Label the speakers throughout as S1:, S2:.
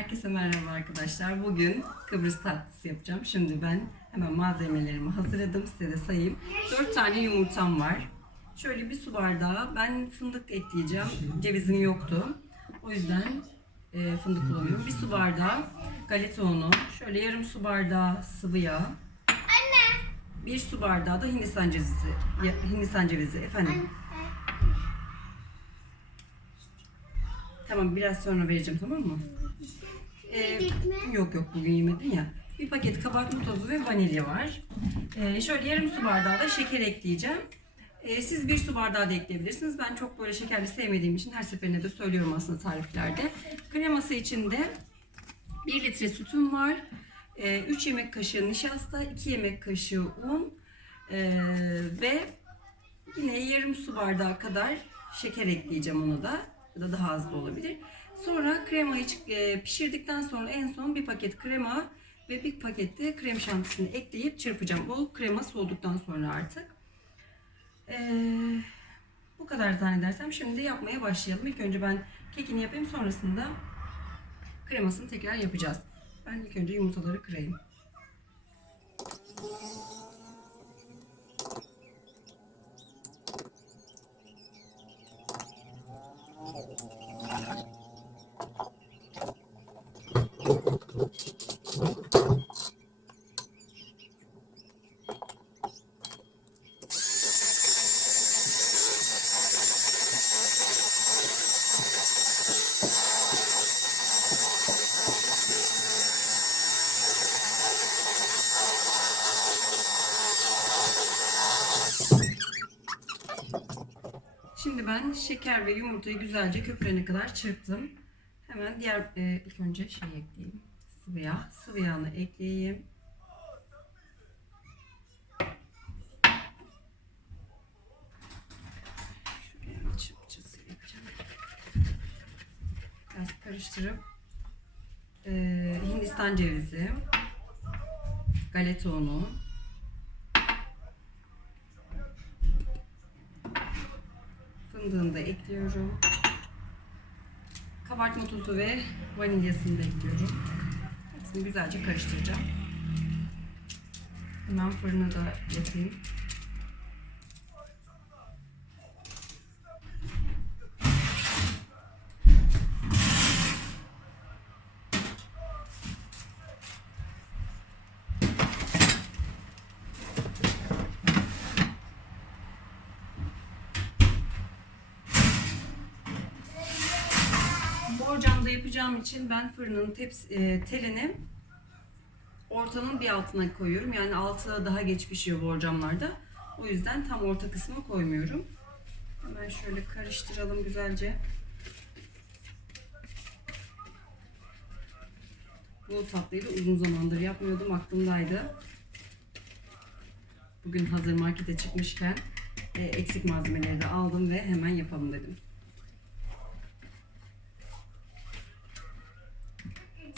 S1: Herkese merhaba arkadaşlar. Bugün Kıbrıs tatlısı yapacağım. Şimdi ben hemen malzemelerimi hazırladım. Size de sayayım. 4 tane yumurtam var. Şöyle bir su bardağı. Ben fındık ekleyeceğim. Cevizim yoktu. O yüzden e, fındık kullanıyorum. Bir su bardağı galeta unu. Şöyle yarım su bardağı sıvı yağ. Bir su bardağı da Hindistan cevizi. ya- Hindistan cevizi efendim. Tamam biraz sonra vereceğim tamam mı? Ee, yok yok bugün yemedin ya. Bir paket kabartma tozu ve vanilya var. Ee, şöyle yarım su bardağı da şeker ekleyeceğim. Ee, siz bir su bardağı da ekleyebilirsiniz. Ben çok böyle şekerli sevmediğim için her seferinde de söylüyorum aslında tariflerde. Kreması için de 1 litre sütüm var. 3 yemek kaşığı nişasta, 2 yemek kaşığı un ee, ve yine yarım su bardağı kadar şeker ekleyeceğim onu da. Ya da daha az da olabilir. Sonra kremayı e, pişirdikten sonra en son bir paket krema ve bir pakette krem şantisini ekleyip çırpacağım. Bu krema soğuduktan sonra artık. Ee, bu kadar zannedersem şimdi yapmaya başlayalım. İlk önce ben kekini yapayım sonrasında kremasını tekrar yapacağız. Ben ilk önce yumurtaları kırayım. Şimdi şeker ve yumurtayı güzelce köpürene kadar çırptım. Hemen diğer e, ilk önce şey ekleyeyim. Sıvı yağ. Sıvı yağını ekleyeyim. Biraz karıştırıp e, Hindistan cevizi, galeta unu, Fındığını da ekliyorum. Kabartma tozu ve vanilyasını da ekliyorum. Hepsini güzelce karıştıracağım. Hemen fırına da yapayım. Yapacağım için ben fırının tepsi, e, telini ortanın bir altına koyuyorum. Yani altı daha geç pişiyor borcamlarda. O yüzden tam orta kısmı koymuyorum. Hemen şöyle karıştıralım güzelce. Bu tatlıyı da uzun zamandır yapmıyordum. Aklımdaydı. Bugün hazır markete çıkmışken e, eksik malzemeleri de aldım ve hemen yapalım dedim.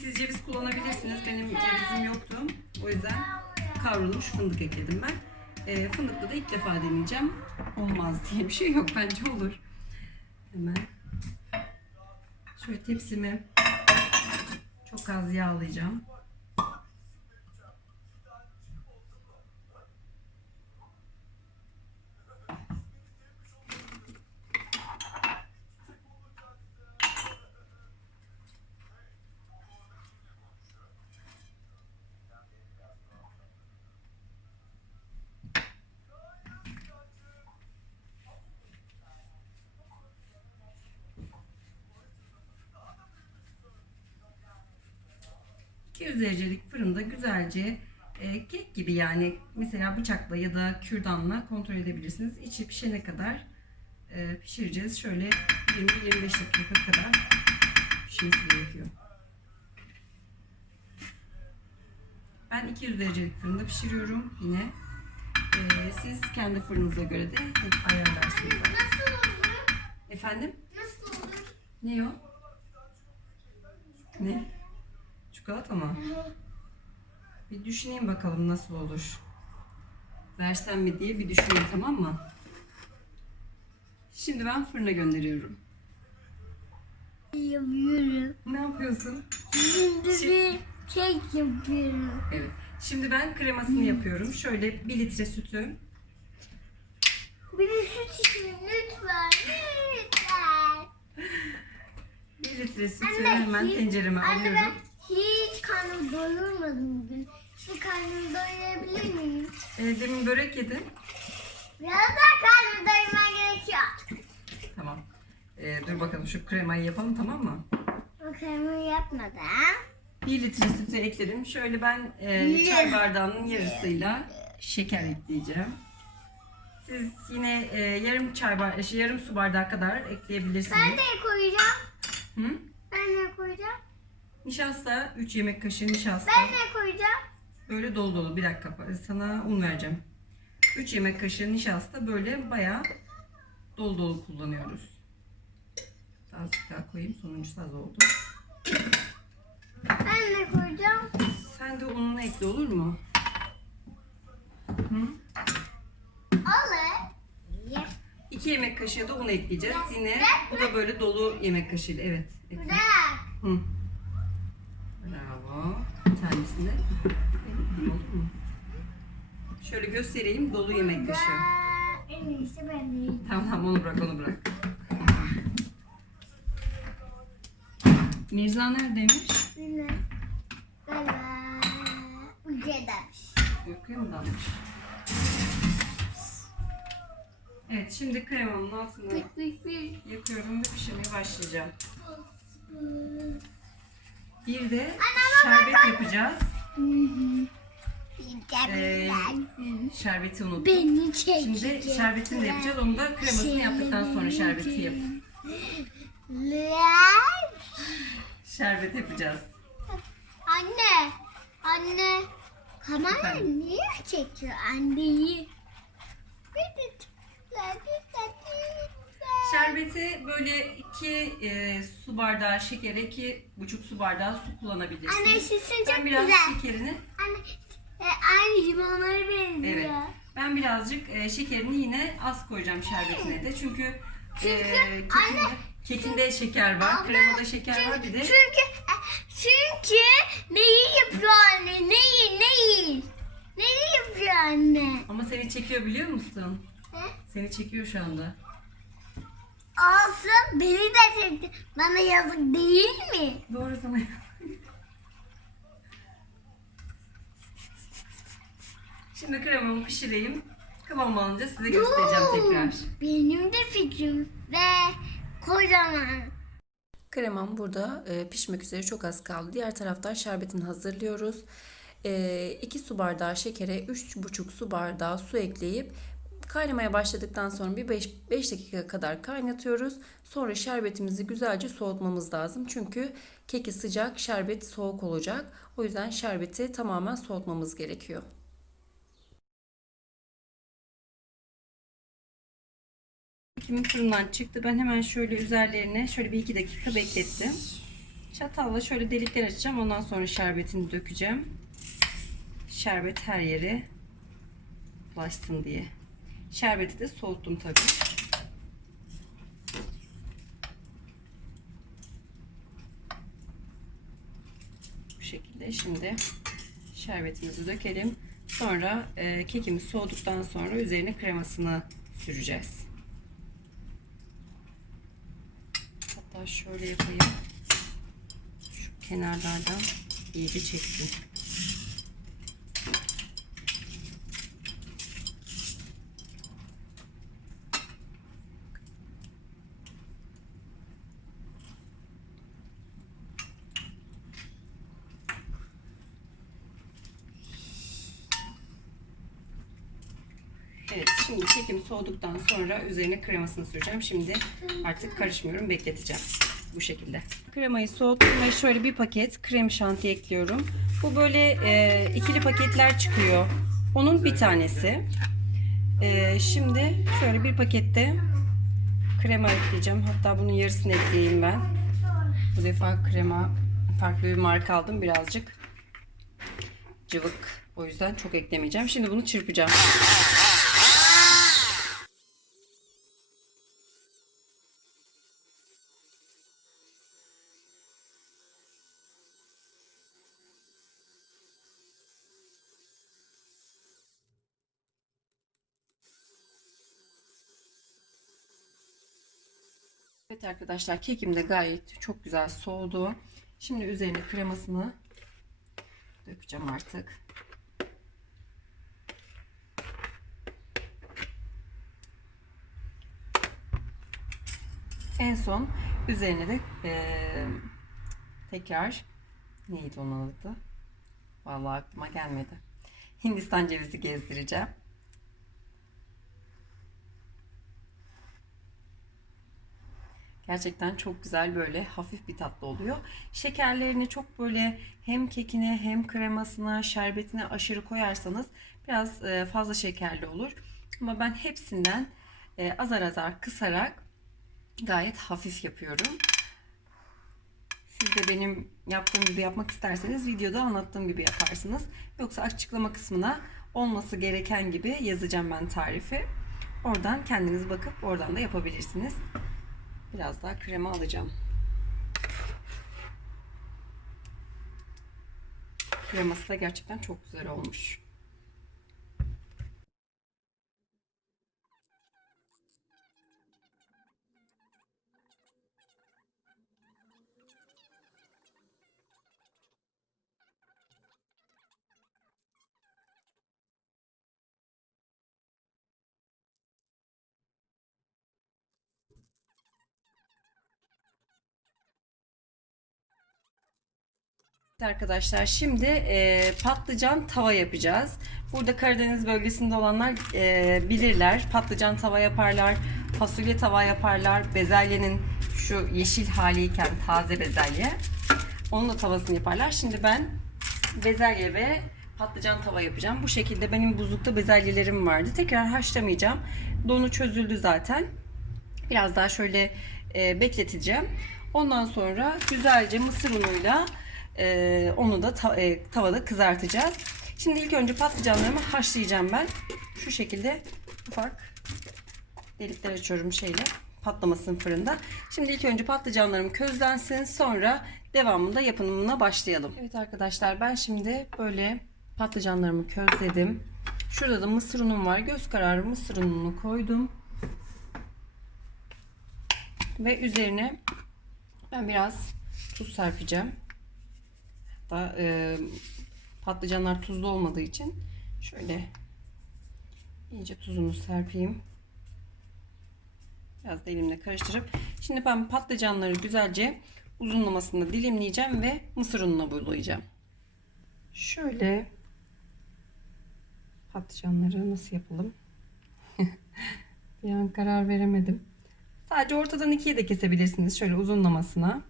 S1: Siz ceviz kullanabilirsiniz. Benim cevizim yoktu. O yüzden kavrulmuş fındık ekledim ben. E, fındıklı da ilk defa deneyeceğim. Olmaz diye bir şey yok. Bence olur. Hemen şöyle tepsimi çok az yağlayacağım. %200 derecelik fırında güzelce e, kek gibi yani mesela bıçakla ya da kürdanla kontrol edebilirsiniz. İçi pişene kadar e, pişireceğiz. Şöyle 20-25 dakika kadar pişmesi gerekiyor. Ben 200 derecelik fırında pişiriyorum yine. E, siz kendi fırınıza göre de ayarlarsınız.
S2: Nasıl olur?
S1: Efendim?
S2: Nasıl olur?
S1: Ne o? Ne? Çikolata mı? Bir düşüneyim bakalım nasıl olur. Versem mi diye bir düşüneyim tamam mı? Şimdi ben fırına gönderiyorum.
S2: Yapıyorum.
S1: Ne yapıyorsun?
S2: Şimdi bir kek yapıyorum.
S1: Evet. Şimdi ben kremasını yapıyorum. Şöyle 1 litre sütü.
S2: Bir de süt için lütfen. Lütfen.
S1: 1 litre sütü
S2: Anne,
S1: hemen tencereme
S2: Anne ben
S1: alıyorum.
S2: Hiç karnım doyurmadım bugün. Şimdi karnımı doyurabilir miyim?
S1: E, demin börek yedin.
S2: Biraz daha karnımı doyurman gerekiyor.
S1: Tamam. E, dur bakalım şu kremayı yapalım tamam mı?
S2: Bakalım yapmadan.
S1: 1 litre sütü ekledim. Şöyle ben e, çay bardağının yarısıyla şeker ekleyeceğim. Siz yine e, yarım çay bar- şey, yarım su bardağı kadar ekleyebilirsiniz.
S2: Ben de koyacağım.
S1: Hı?
S2: Ben de koyacağım.
S1: Nişasta 3 yemek kaşığı nişasta.
S2: Ben de koyacağım.
S1: Böyle dolu dolu bir dakika sana un vereceğim. 3 yemek kaşığı nişasta böyle bayağı dolu dolu kullanıyoruz. Azıcık daha koyayım sonuncusu az oldu.
S2: Ben de koyacağım.
S1: Sen de ununu ekle olur mu? Hı?
S2: Alır.
S1: 2 yemek kaşığı da un ekleyeceğiz. Yine bu da böyle dolu yemek kaşığıyla. Evet. ekle.
S2: Bırak.
S1: Hı. Bir tanesini. Mu? Şöyle göstereyim. Dolu yemek kaşığı.
S2: En iyisi ben de yiyeyim.
S1: Tamam tamam onu bırak onu bırak. Mirza neredeymiş?
S2: Bilmem. Galiba ülkedenmiş.
S1: Uykuya mı dalmış? Evet şimdi kremamın altını
S2: Pık pık pık.
S1: yakıyorum ve pişirmeye başlayacağım. Bir de şerbet yapacağız. Ee, şerbeti unuttum.
S2: Beni.
S1: Şimdi şerbetini de yapacağız. Onu da kremasını yaptıktan sonra şerbeti yap. Şerbet yapacağız.
S2: Anne. Anne. Kamera
S1: Efendim?
S2: niye çekiyor anneyi? Lütfen, lütfen.
S1: Şerbeti böyle iki e, su bardağı şekere iki buçuk su bardağı su kullanabilirsiniz.
S2: Anne sesin
S1: ben
S2: çok
S1: biraz
S2: güzel.
S1: şekerini
S2: Anne e, aynı limonlara benziyor.
S1: evet ben birazcık e, şekerini yine az koyacağım şerbetine de çünkü, e, kekinde,
S2: anne-
S1: kekinde şeker var,
S2: Abla,
S1: kremada şeker var bir de
S2: Çünkü e, çünkü neyi yapıyor anne? Neyi neyi? Neyi yapıyor anne?
S1: ama seni çekiyor biliyor musun?
S2: He?
S1: Seni çekiyor şu anda.
S2: Olsun beni de çekti. Bana yazık değil mi?
S1: Doğru sana. Şimdi kremamı pişireyim. Kıvam alınca size göstereceğim tekrar.
S2: Benim de fikrim ve kocaman.
S3: Kremam burada e, pişmek üzere çok az kaldı. Diğer taraftan şerbetini hazırlıyoruz. 2 su bardağı şekere 3,5 su bardağı su ekleyip kaynamaya başladıktan sonra bir 5, 5 dakika kadar kaynatıyoruz. Sonra şerbetimizi güzelce soğutmamız lazım. Çünkü keki sıcak, şerbet soğuk olacak. O yüzden şerbeti tamamen soğutmamız gerekiyor.
S1: Kekimin fırından çıktı. Ben hemen şöyle üzerlerine şöyle bir iki dakika beklettim. Çatalla şöyle delikler açacağım. Ondan sonra şerbetini dökeceğim. Şerbet her yere bulaşsın diye. Şerbeti de soğuttum tabii. Bu şekilde şimdi şerbetimizi dökelim. Sonra e, kekimiz soğuduktan sonra üzerine kremasını süreceğiz. Hatta şöyle yapayım. Şu kenarlardan iyice çeksin. Evet şimdi kekim soğuduktan sonra üzerine kremasını süreceğim. Şimdi artık karışmıyorum bekleteceğim. Bu şekilde. Kremayı soğuttum ve şöyle bir paket krem şanti ekliyorum. Bu böyle e, ikili paketler çıkıyor. Onun bir tanesi. E, şimdi şöyle bir pakette krema ekleyeceğim. Hatta bunun yarısını ekleyeyim ben. Bu defa krema farklı bir marka aldım birazcık. Cıvık. O yüzden çok eklemeyeceğim. Şimdi bunu çırpacağım. Evet arkadaşlar kekim de gayet çok güzel soğudu. Şimdi üzerine kremasını dökeceğim artık. En son üzerine de eee, tekrar neydi onun adı? Vallahi aklıma gelmedi. Hindistan cevizi gezdireceğim. Gerçekten çok güzel böyle hafif bir tatlı oluyor. Şekerlerini çok böyle hem kekine hem kremasına, şerbetine aşırı koyarsanız biraz e, fazla şekerli olur. Ama ben hepsinden e, azar azar kısarak gayet hafif yapıyorum. Siz de benim yaptığım gibi yapmak isterseniz videoda anlattığım gibi yaparsınız. Yoksa açıklama kısmına olması gereken gibi yazacağım ben tarifi. Oradan kendiniz bakıp oradan da yapabilirsiniz. Biraz daha krema alacağım. Kreması da gerçekten çok güzel olmuş. Arkadaşlar şimdi e, patlıcan tava yapacağız. Burada Karadeniz bölgesinde olanlar e, bilirler. Patlıcan tava yaparlar, fasulye tava yaparlar. Bezelyenin şu yeşil haliyken taze bezelye. Onun da tavasını yaparlar. Şimdi ben bezelye ve patlıcan tava yapacağım. Bu şekilde benim buzlukta bezelyelerim vardı. Tekrar haşlamayacağım. Donu çözüldü zaten. Biraz daha şöyle e, bekleteceğim. Ondan sonra güzelce mısır unuyla e, onu da e, tavada kızartacağız. Şimdi ilk önce patlıcanlarımı haşlayacağım ben. Şu şekilde ufak delikler açıyorum şeyle patlamasın fırında. Şimdi ilk önce patlıcanlarım közlensin sonra devamında yapımına başlayalım. Evet arkadaşlar ben şimdi böyle patlıcanlarımı közledim. Şurada da mısır unum var. Göz kararı mısır ununu koydum. Ve üzerine ben biraz tuz serpeceğim. Hatta e, patlıcanlar tuzlu olmadığı için şöyle iyice tuzunu serpeyim. Biraz da elimle karıştırıp şimdi ben patlıcanları güzelce uzunlamasında dilimleyeceğim ve mısır ununa bulayacağım. Şöyle patlıcanları nasıl yapalım? Bir an karar veremedim. Sadece ortadan ikiye de kesebilirsiniz şöyle uzunlamasına.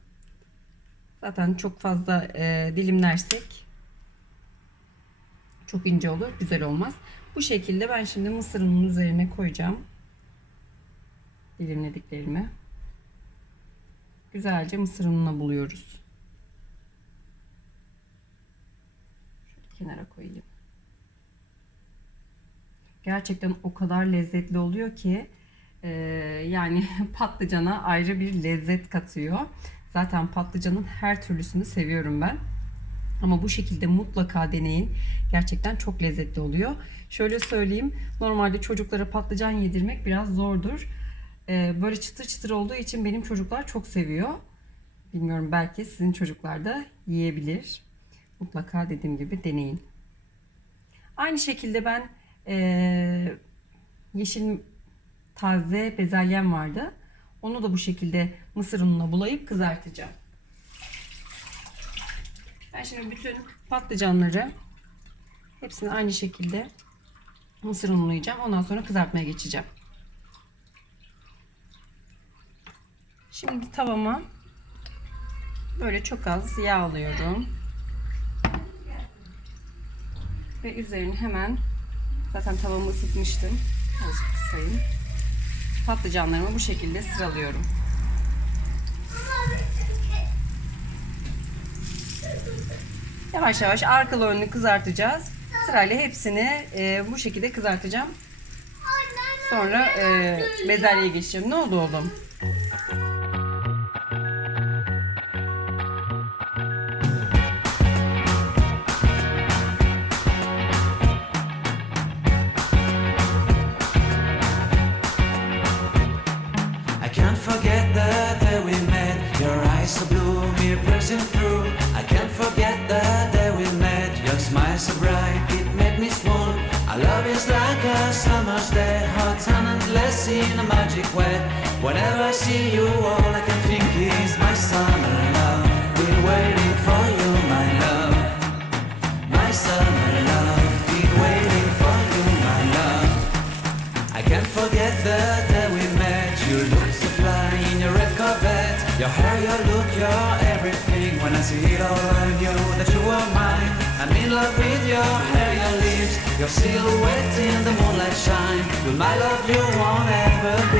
S1: Zaten çok fazla e, dilimlersek çok ince olur, güzel olmaz. Bu şekilde ben şimdi mısır ununun üzerine koyacağım. Dilimlediklerimi. Güzelce mısır buluyoruz. Şöyle kenara koyayım. Gerçekten o kadar lezzetli oluyor ki e, yani patlıcana ayrı bir lezzet katıyor. Zaten patlıcanın her türlüsünü seviyorum ben. Ama bu şekilde mutlaka deneyin. Gerçekten çok lezzetli oluyor. Şöyle söyleyeyim. Normalde çocuklara patlıcan yedirmek biraz zordur. Ee, böyle çıtır çıtır olduğu için benim çocuklar çok seviyor. Bilmiyorum belki sizin çocuklar da yiyebilir. Mutlaka dediğim gibi deneyin. Aynı şekilde ben ee, yeşil taze bezelyem vardı. Onu da bu şekilde mısır ununa bulayıp kızartacağım. Ben şimdi bütün patlıcanları hepsini aynı şekilde mısır unlayacağım. Ondan sonra kızartmaya geçeceğim. Şimdi tavama böyle çok az yağ alıyorum. Ve üzerini hemen zaten tavamı ısıtmıştım. Azıcık kısayım. Patlıcanlarımı bu şekilde sıralıyorum. Yavaş yavaş arkalı önlü kızartacağız. Sırayla hepsini e, bu şekilde kızartacağım. Sonra e, bezelyeye geçeceğim. Ne oldu oğlum?
S4: Whenever I see you, all I can think is my summer love. Been waiting for you, my love. My summer love. Been waiting for you, my love. I can't forget the day we met. You look so fly in your red Corvette. Your hair, your look, your everything. When I see it all, I knew that you were mine. I'm in love with your hair, your lips, your silhouette in the moonlight shine. With my love, you won't ever be